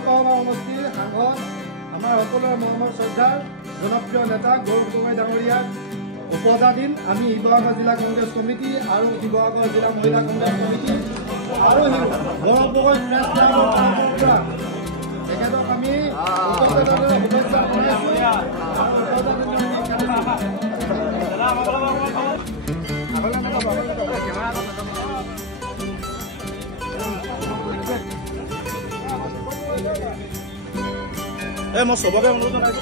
লোকসভা সমষ্টিৰ সাংসদ আমাৰ সকলোৰে মৰমৰ শ্ৰদ্ধাৰ জনপ্ৰিয় নেতা গৌৰৱ গগৈ ডাঙৰীয়াক উপজাদিন আমি শিৱসাগৰ জিলা কংগ্ৰেছ কমিটি আৰু শিৱসাগৰ জিলা মহিলা কংগ্ৰেছ কমিটি আৰু গৌৰৱ গগৈ প্ৰেছ ক্লাবৰ তৰফৰ পৰা তেখেতক আমি শুভেচ্ছা মই সবকে অনুৰোধ জনাইছো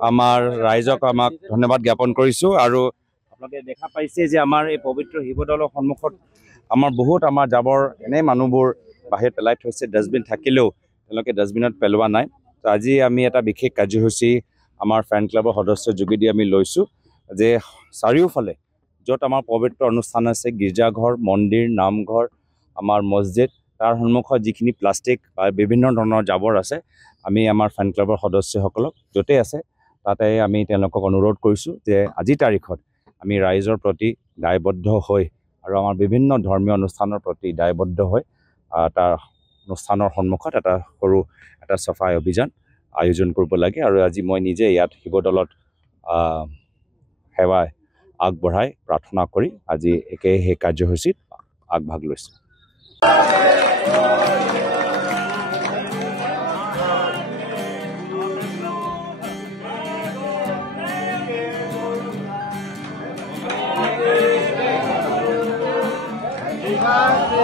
আমাৰ ৰাইজক আমাক ধন্যবাদ জ্ঞাপন কৰিছো আৰু আপোনালোকে দেখা পাইছে যে আমাৰ এই পবিত্ৰ শিৱদৌলৰ সন্মুখত আমাৰ বহুত আমাৰ জাবৰ এনে মানুহবোৰ বাহিৰত পেলাই থৈছে ডাষ্টবিন থাকিলেও তেওঁলোকে ডাষ্টবিনত পেলোৱা নাই তো আজি আমি এটা বিশেষ কাৰ্যসূচী আমাৰ ফ্ৰেণ্ড ক্লাবৰ সদস্যৰ যোগেদি আমি লৈছো যে চাৰিওফালে য'ত আমাৰ পবিত্ৰ অনুষ্ঠান আছে গীৰ্জাঘৰ মন্দিৰ নামঘৰ আমাৰ মছজিদ তাৰ সন্মুখত যিখিনি প্লাষ্টিক বা বিভিন্ন ধৰণৰ জাবৰ আছে আমি আমাৰ ফ্ৰেণ্ড ক্লাবৰ সদস্যসকলক য'তে আছে তাতে আমি তেওঁলোকক অনুৰোধ কৰিছোঁ যে আজিৰ তাৰিখত আমি ৰাইজৰ প্ৰতি দায়বদ্ধ হৈ আৰু আমাৰ বিভিন্ন ধৰ্মীয় অনুষ্ঠানৰ প্ৰতি দায়বদ্ধ হৈ তাৰ অনুষ্ঠানৰ সন্মুখত এটা সৰু এটা চাফাই অভিযান আয়োজন কৰিব লাগে আৰু আজি মই নিজে ইয়াত শিৱদৌলত সেৱা আগবঢ়াই প্ৰাৰ্থনা কৰি আজি একে সেই কাৰ্যসূচীত আগভাগ লৈছোঁ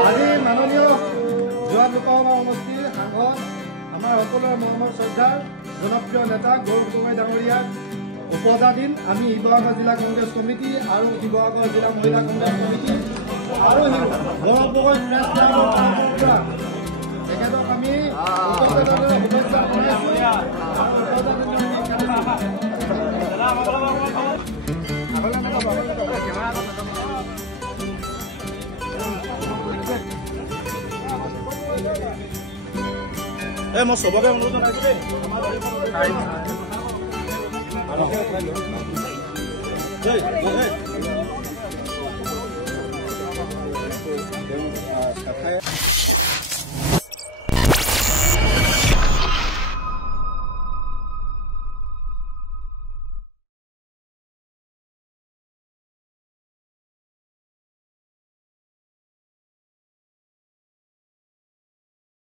আজি মাননীয় যোৰহাট লোকসভা সমষ্টিৰ সাংসদ আমাৰ সকলোৰে মৰমৰ শ্ৰদ্ধাৰ জনপ্ৰিয় নেতা গৌৰৱ গগৈ ডাঙৰীয়াক উপজাদিন আমি শিৱসাগৰ জিলা কংগ্ৰেছ কমিটি আৰু শিৱসাগৰ জিলা মহিলা কংগ্ৰেছ কমিটি আৰু গৌৰৱ গগৈ প্ৰেছ ক্লাবৰ তৰফৰ পৰা তেখেতক আমি শুভেচ্ছা মই সবকে অনুৰোধ জনাইছো